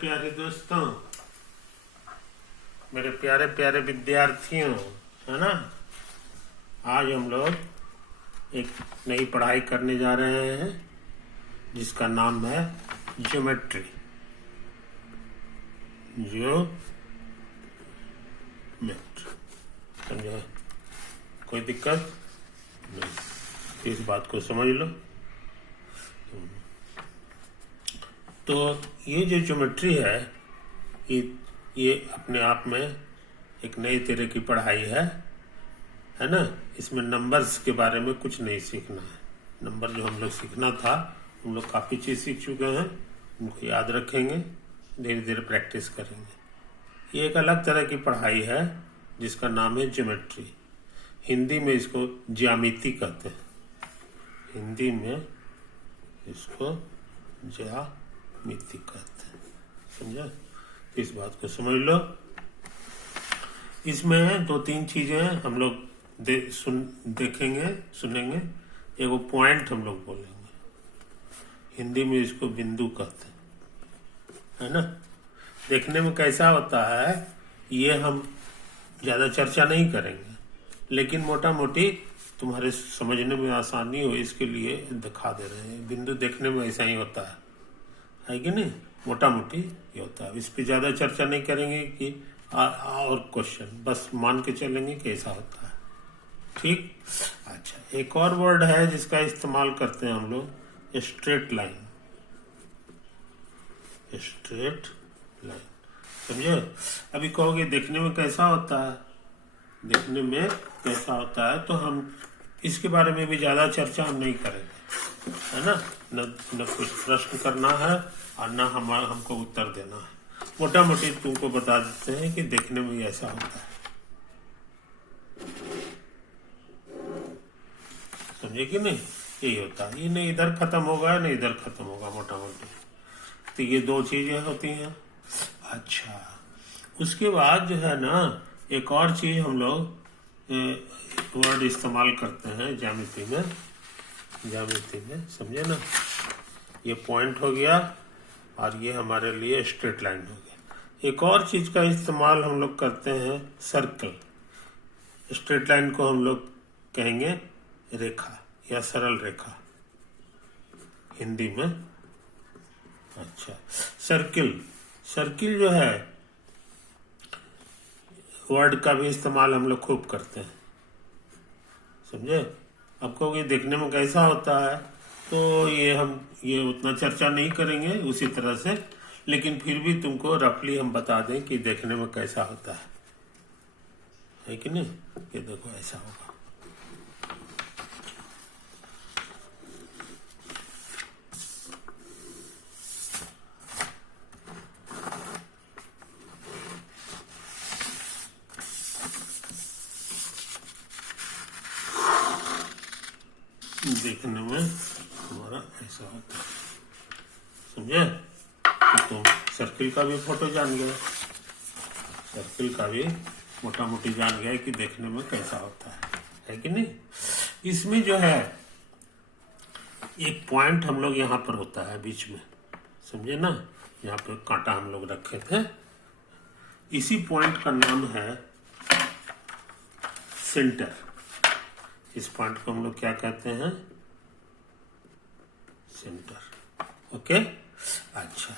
प्यारे दोस्तों, मेरे प्यारे प्यारे विद्यार्थियों, है ना। आज हम लोग एक नई पढ़ाई करने जा रहे हैं जिसका नाम है ज्योमेट्री। समझे? कोई दिक्कत नहीं, इस बात को समझ लो। तो ये जो ज्योमेट्री है ये अपने आप में एक नई तरह की पढ़ाई है ना। इसमें नंबर्स के बारे में कुछ नहीं सीखना है। नंबर जो हम लोग सीखना था, हम लोग काफ़ी चीज़ सीख चुके हैं, उनको याद रखेंगे, धीरे धीरे प्रैक्टिस करेंगे। ये एक अलग तरह की पढ़ाई है जिसका नाम है ज्योमेट्री। हिंदी में इसको ज्यामिति कहते हैं। हिंदी में इसको ज्यामिति कहते हैं। समझा? इस बात को समझ लो। इसमें दो तीन चीजें हम लोग देखेंगे, सुनेंगे। एगो पॉइंट हम लोग बोलेंगे, हिंदी में इसको बिंदु कहते हैं, है ना। देखने में कैसा होता है ये हम ज्यादा चर्चा नहीं करेंगे, लेकिन मोटा मोटी तुम्हारे समझने में आसानी हो इसके लिए दिखा दे रहे हैं। बिंदु देखने में ऐसा ही होता है कि नहीं, मोटा मोटी ये होता है। इस पे ज्यादा चर्चा नहीं करेंगे कि और क्वेश्चन बस मान के चलेंगे कि ऐसा होता है। ठीक। अच्छा, एक और वर्ड है जिसका इस्तेमाल करते हैं हम लोग, स्ट्रेट लाइन। स्ट्रेट लाइन, समझे? अभी कहोगे देखने में कैसा होता है, देखने में कैसा होता है, तो हम इसके बारे में भी ज्यादा चर्चा हम नहीं करेंगे, है ना। न कुछ प्रश्न करना है और न हमको उत्तर देना है। मोटा मोटी तुमको बता देते हैं कि देखने में ऐसा होता है। समझे कि नहीं? यही होता है। ये नहीं इधर खत्म होगा नहीं इधर खत्म होगा, मोटा मोटी। तो ये दो चीजें होती हैं। अच्छा, उसके बाद जो है ना, एक और चीज हम लोग वर्ड इस्तेमाल करते हैं ज्यामिति में, समझे ना। ये पॉइंट हो गया और ये हमारे लिए स्ट्रेट लाइन हो गया। एक और चीज का इस्तेमाल हम लोग करते हैं, सर्कल। स्ट्रेट लाइन को हम लोग कहेंगे रेखा या सरल रेखा हिंदी में। अच्छा, सर्किल जो है वर्ड का भी इस्तेमाल हम लोग खूब करते हैं, समझे। अब कहोगे देखने में कैसा होता है, तो ये उतना चर्चा नहीं करेंगे उसी तरह से, लेकिन फिर भी तुमको रफली हम बता दें कि देखने में कैसा होता है कि नहीं। ये देखो ऐसा होगा। देखने में हमारा ऐसा होता है, समझे। तो तुम सर्किल का भी फोटो जान गए, सर्किल का भी मोटा मोटी जान गए कि देखने में कैसा होता है कि नहीं। इसमें जो है एक पॉइंट हम लोग यहाँ पर होता है बीच में, समझे ना। यहाँ पे कांटा हम लोग रखे थे, इसी पॉइंट का नाम है सेंटर। इस पॉइंट को हम लोग क्या कहते हैं, सेंटर। ओके। अच्छा,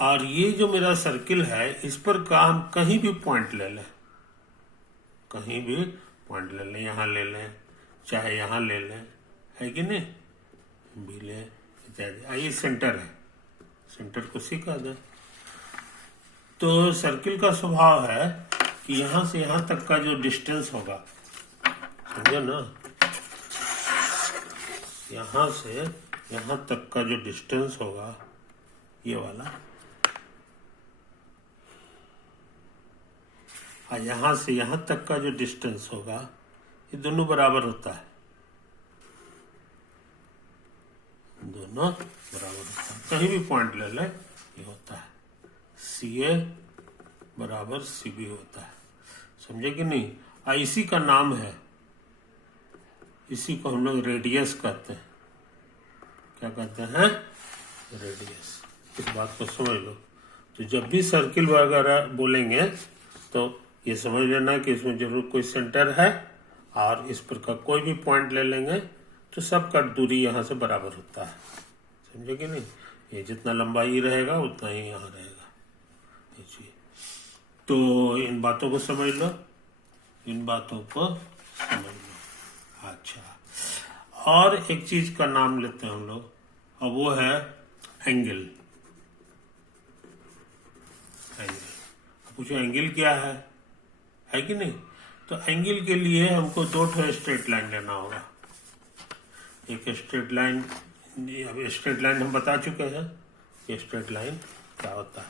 और ये जो मेरा सर्किल है, इस पर का हम कहीं भी पॉइंट ले लें, कहीं भी पॉइंट ले लें, यहाँ ले लें चाहे यहाँ ले लें, है कि नहीं, भी ले इत्यादि। ये सेंटर है, सेंटर को सीखा जाए। तो सर्किल का स्वभाव है कि यहाँ से यहाँ तक का जो डिस्टेंस होगा, समझे ना, यहाँ से यहाँ तक का जो डिस्टेंस होगा, ये वाला, और यहाँ से यहाँ तक का जो डिस्टेंस होगा, ये दोनों बराबर होता है, दोनों बराबर होता है। कहीं भी पॉइंट ले ले ये होता है, CA बराबर CB होता है, समझे कि नहीं। इसी का नाम है, इसी को हम लोग रेडियस कहते हैं। क्या कहते हैं? रेडियस। इस बात को समझ लो। तो जब भी सर्किल वगैरह बोलेंगे तो ये समझ लेना कि इसमें जरूर कोई सेंटर है, और इस पर का कोई भी पॉइंट ले लेंगे तो सबका दूरी यहाँ से बराबर होता है। समझे कि नहीं? ये जितना लंबाई रहेगा उतना ही यहाँ रहेगा। ये चीज तो इन बातों को समझ लो, इन बातों को समझ लो। अच्छा, और एक चीज का नाम लेते हैं हम लोग, और वो है एंगल। पूछो एंगल क्या है कि नहीं? तो एंगल के लिए हमको दो ठो स्ट्रेट लाइन लेना होगा। एक स्ट्रेट लाइन, अब स्ट्रेट लाइन हम बता चुके हैं कि स्ट्रेट लाइन क्या होता है।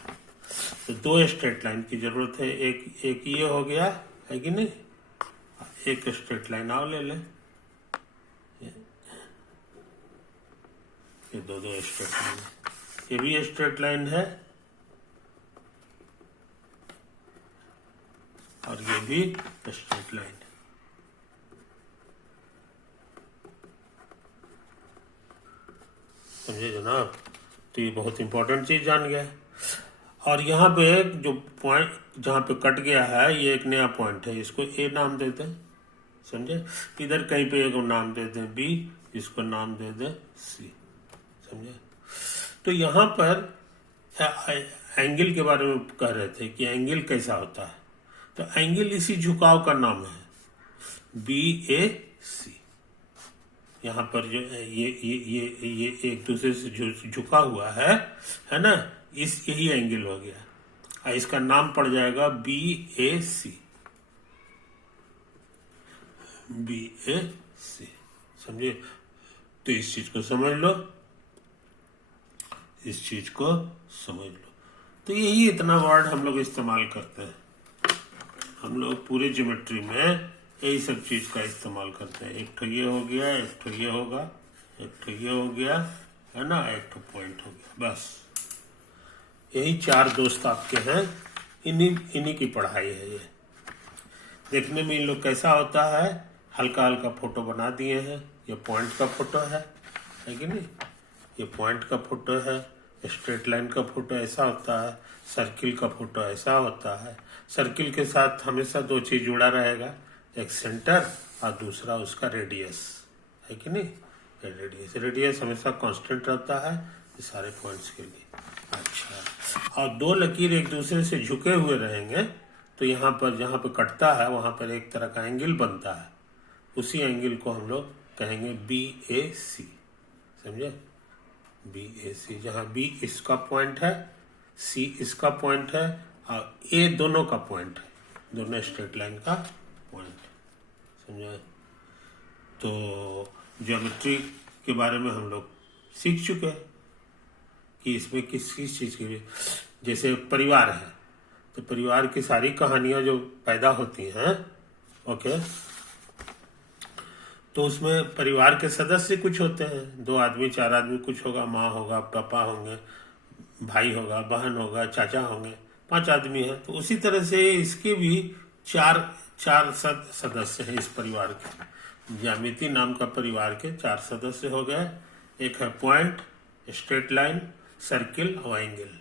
तो दो स्ट्रेट लाइन की जरूरत है। एक ये हो गया, है कि नहीं? एक स्ट्रेट लाइन और ले लें। ये दो स्ट्रेट लाइन, ये भी स्ट्रेट लाइन है और ये भी स्ट्रेट लाइन। समझे जनाब? तो ये बहुत इंपॉर्टेंट चीज जान गया। और यहाँ पे जो पॉइंट जहाँ पे कट गया है, ये एक नया पॉइंट है, इसको ए नाम देते हैं। समझे? इधर कहीं पे एक नाम दे दें बी, इसको नाम दे दें सी। समझे? तो यहाँ पर एंगल के बारे में कह रहे थे कि एंगल कैसा होता है। तो एंगल इसी झुकाव का नाम है, बी ए सी। यहाँ पर जो ये एक दूसरे से झुका हुआ है ना, यही एंगल हो गया। इसका नाम पड़ जाएगा बी ए सी, बी ए सी। समझे? तो इस चीज को समझ लो, इस चीज को समझ लो। तो यही इतना वर्ड हम लोग इस्तेमाल करते हैं। हम लोग पूरे ज्योमेट्री में यही सब चीज का इस्तेमाल करते हैं। एक ठो ये हो गया, एक ठो ये होगा, एक ठो ये हो गया, है ना, एक ठो पॉइंट हो गया। बस यही चार दोस्त आपके हैं, इन्हीं की पढ़ाई है ये। देखने में इन लोग कैसा होता है, हल्का हल्का फोटो बना दिए हैं। ये पॉइंट का फोटो है कि नहीं? ये पॉइंट का फोटो है। स्ट्रेट लाइन का फोटो ऐसा होता है, सर्किल का फोटो ऐसा होता है। सर्किल के साथ हमेशा दो चीज जुड़ा रहेगा, एक सेंटर और दूसरा उसका रेडियस, है कि नहीं? रेडियस हमेशा कांस्टेंट रहता है ये सारे पॉइंट्स के लिए। अच्छा, और दो लकीर एक दूसरे से झुके हुए रहेंगे तो यहाँ पर जहाँ पे कटता है वहां पर एक तरह का एंगल बनता है। उसी एंगल को हम लोग कहेंगे बी ए सी। समझे? बी ए सी, जहाँ बी इसका पॉइंट है, सी इसका पॉइंट है और ए दोनों का पॉइंट है, दोनों स्ट्रेट लाइन का पॉइंट। समझे? तो ज्योमेट्री के बारे में हम लोग सीख चुके हैं कि इसमें किस किस चीज की, जैसे परिवार है तो परिवार की सारी कहानियां जो पैदा होती हैं, ओके, तो उसमें परिवार के सदस्य कुछ होते हैं, 2 आदमी 4 आदमी कुछ होगा, माँ होगा, पापा होंगे, भाई होगा, बहन होगा, चाचा होंगे, 5 आदमी हैं। तो उसी तरह से इसके भी चार सदस्य हैं इस परिवार के। ज्यामिति नाम का परिवार के 4 सदस्य हो गए। एक है पॉइंट, स्ट्रेट लाइन, सर्किल और एंगल।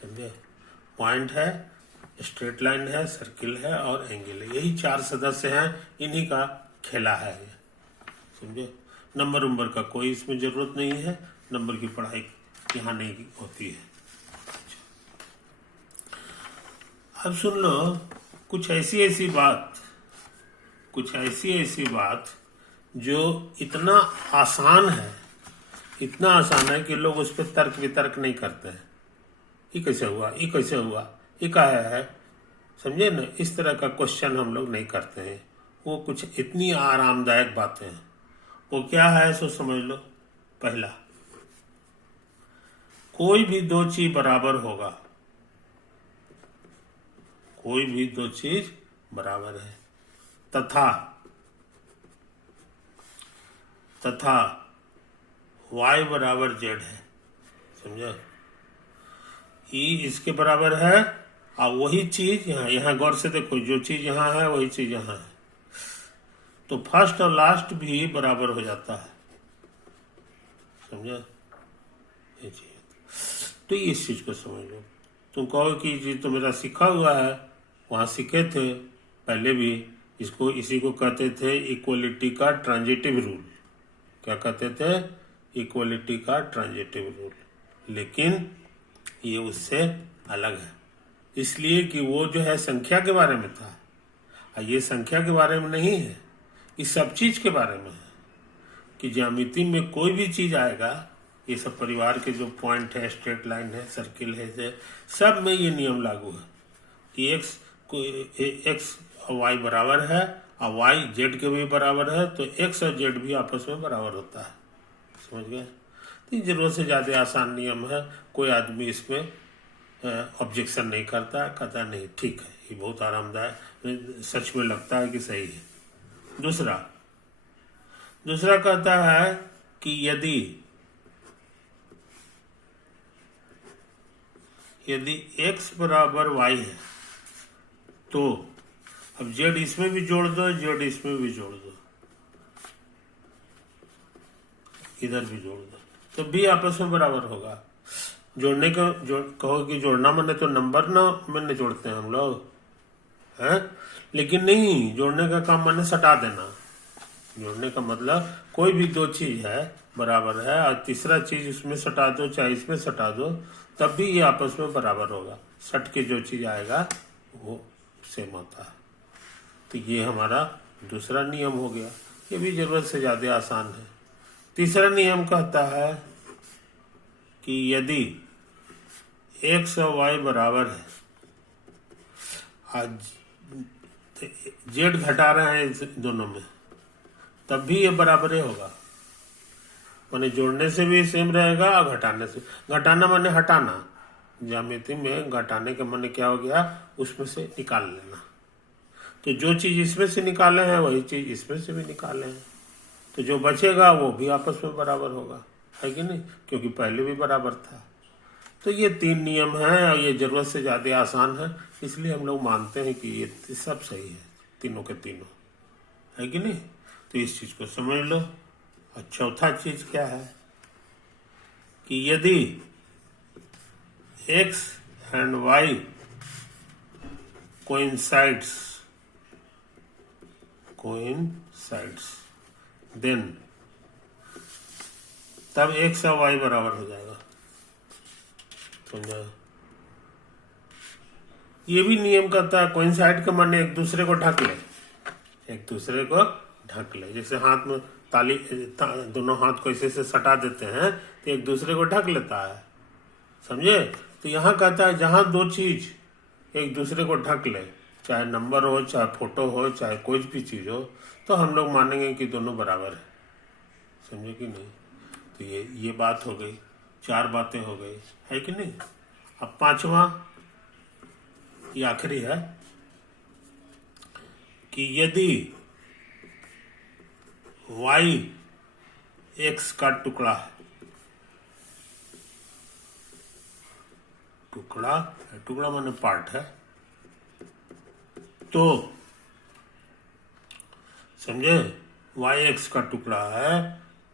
समझे? पॉइंट है, स्ट्रेट लाइन है, सर्किल है और एंगल है। यही 4 सदस्य हैं, इन्हीं का खेला है ये। समझे? नंबर का कोई इसमें जरूरत नहीं है, नंबर की पढ़ाई यहाँ नहीं होती है। अब सुन लो कुछ ऐसी बात जो इतना आसान है कि लोग उस पर तर्क वितर्क नहीं करते हैं। ये कैसे हुआ, ये कैसे हुआ, ये क्या है? समझे ना? इस तरह का क्वेश्चन हम लोग नहीं करते हैं। वो कुछ इतनी आरामदायक बातें हैं। वो क्या है सो समझ लो। पहला, कोई भी 2 चीज बराबर होगा, कोई भी 2 चीज बराबर है, तथा y बराबर z है। समझे? ई इसके बराबर है और वही चीज यहाँ गौर से देखो, जो चीज यहाँ है वही चीज यहाँ है, तो फर्स्ट और लास्ट भी बराबर हो जाता है। समझे? ये चीज तो इस चीज को समझ लो। तुम कहो कि जी तो मेरा सीखा हुआ है, वहां सीखे थे पहले भी, इसको इसी को कहते थे इक्वलिटी का ट्रांजिटिव रूल। क्या कहते थे? इक्वलिटी का ट्रांजिटिव रूल। लेकिन ये उससे अलग है, इसलिए कि वो जो है संख्या के बारे में था, और ये संख्या के बारे में नहीं है, इस सब चीज के बारे में है कि ज्यामिति में कोई भी चीज आएगा, ये सब परिवार के जो पॉइंट है, स्ट्रेट लाइन है, सर्किल है, सब में ये नियम लागू है कि एक्स और वाई बराबर है और वाई जेड के भी बराबर है, तो एक्स और जेड भी आपस में बराबर होता है। समझ गए? तो जरूरत से ज्यादा आसान नियम है, कोई आदमी इसमें ऑब्जेक्शन नहीं करता, कहता नहीं ठीक है, ये बहुत आरामदायक, सच में लगता है कि सही है। दूसरा कहता है कि यदि x बराबर y है तो अब z इसमें भी जोड़ दो, z इसमें भी जोड़ दो, इधर भी जोड़ दो, तो भी आपस में बराबर होगा। जोड़ने का कहो कि जोड़ना माने तो नंबर ना मैंने जोड़ते हैं हम लोग, हैं? लेकिन नहीं, जोड़ने का काम माने सटा देना। जोड़ने का मतलब कोई भी दो चीज है बराबर है और तीसरा चीज इसमें सटा दो चाहे इसमें सटा दो, तब भी ये आपस में बराबर होगा। सट के जो चीज आएगा वो सेम होता है। तो ये हमारा दूसरा नियम हो गया, ये भी जरूरत से ज्यादा आसान है। तीसरा नियम कहता है कि यदि x और y बराबर है, आज z घटा रहे हैं इन दोनों में, तब भी ये बराबर ही होगा। माने जोड़ने से भी सेम रहेगा और घटाने से, घटाना माने हटाना, ज्यामिति में घटाने का माने क्या हो गया, उसमें से निकाल लेना। तो जो चीज इसमें से निकाले हैं वही चीज इसमें से भी निकाले हैं, तो जो बचेगा वो भी आपस में बराबर होगा, है कि नहीं? क्योंकि पहले भी बराबर था। तो ये तीन नियम हैं और ये जरूरत से ज्यादा आसान है, इसलिए हम लोग मानते हैं कि ये सब सही है, तीनों के तीनों, है कि नहीं? तो इस चीज को समझ लो। और चौथा चीज क्या है कि यदि x and y coincides then तब x और y बराबर हो जाएगा। समझा? ये भी नियम कहता है कोइंसाइड का माने एक दूसरे को ढक ले, एक दूसरे को ढक ले। जैसे हाथ में ताली दोनों हाथ को ऐसे से सटा देते हैं तो एक दूसरे को ढक लेता है, समझे? तो यहाँ कहता है जहां दो चीज एक दूसरे को ढक ले, चाहे नंबर हो, चाहे फोटो हो, चाहे कोई भी चीज हो, तो हम लोग मानेंगे कि दोनों बराबर है। समझे कि नहीं? तो ये बात हो गई, चार बातें हो गई, है कि नहीं? अब पांचवा, ये आखिरी है कि यदि y x का टुकड़ा है, टुकड़ा माने पार्ट है, तो समझे, y x का टुकड़ा है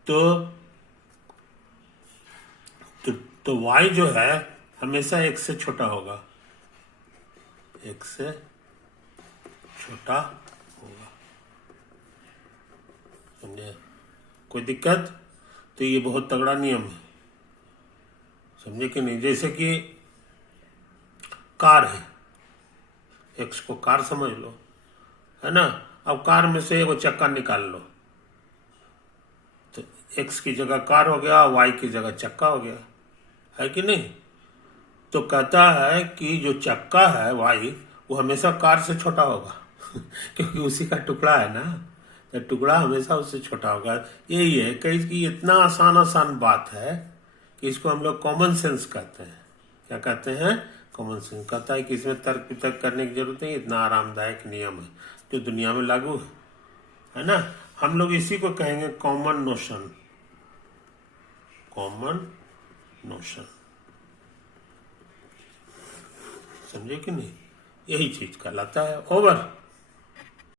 तो y जो है हमेशा x से छोटा होगा, x से छोटा होगा। समझे? कोई दिक्कत? तो ये बहुत तगड़ा नियम है, समझे कि नहीं? जैसे कि कार है, एक्स को कार समझ लो, है ना? अब कार में से एगो चक्का निकाल लो, तो एक्स की जगह कार हो गया, वाई की जगह चक्का हो गया, है कि नहीं? तो कहता है कि जो चक्का है वाई, वो हमेशा कार से छोटा होगा क्योंकि उसी का टुकड़ा है ना, तो टुकड़ा हमेशा उससे छोटा होगा। यही है कि इतना आसान बात है कि इसको हम लोग कॉमन सेंस कहते हैं। क्या कहते हैं? Common sense. कहता है कि इसमें तर्क वितर्क करने की जरूरत नहीं, इतना आरामदायक नियम है जो दुनिया में लागू है ना? हम लोग इसी को कहेंगे कॉमन नोशन। कॉमन नोशन, समझे कि नहीं? यही चीज कहलाता है। ओवर।